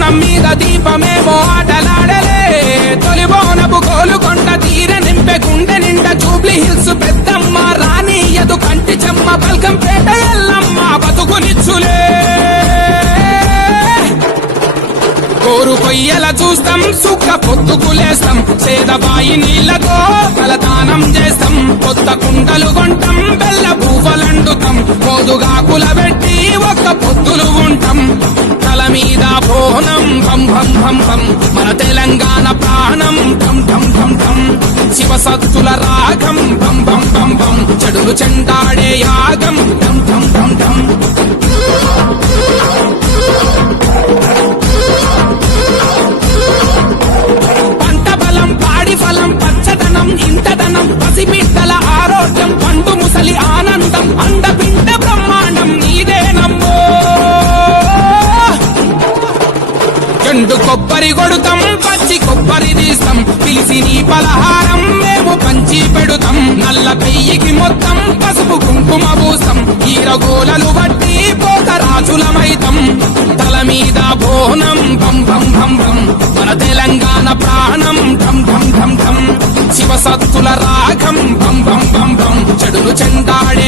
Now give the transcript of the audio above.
బోనం మీద దీపమేమో ఆటలాడలే. తొలి బోనపు కోలుకొండ తీర నింపె గుండె నిండా జూబ్లీ హిల్స్ పెద్దమ్మ రానీయదు కంటి చెమ్మ బల్కం పేట ఎల్లమ్మ బతుకునిచ్చులే. కోరు కొయ్యల చూస్తాం సుక్క పొద్దుకులేస్తాం సేదబాయి నీళ్ళతో తలదానం చేస్తాం. కొత్త కుండలు కొంటాం బెల్ల పువ్వలండుతాం. మోదుగాకుల పెట్టి ఒక్క పొత్తులు చెడులు చెండాడే యాగం. ఢం ఢం ఢం ఢం పంట బలం పాడి ఫలం పచ్చదనం ఇంతదనం పసిబిడ్డల ఆరోగ్యం పండు ముసలి ఆనందం అండపిండ బ్రహ్మాండం నీదే నమ్మో. ఎండు కొబ్బరి కొడుతాం పచ్చి కొబ్బరి తీస్తాం పిలిచి నీ పలహారం. ఈరగోలలు బట్టి పోతరాజులమైతం తల మీద బోనం భం భం భం భం. మన తెలంగాణ ప్రాణం ఢం ఢం ఢం ఢం. శివ సత్తుల రాగం భం భం భం భం. చెడులు చెండాడి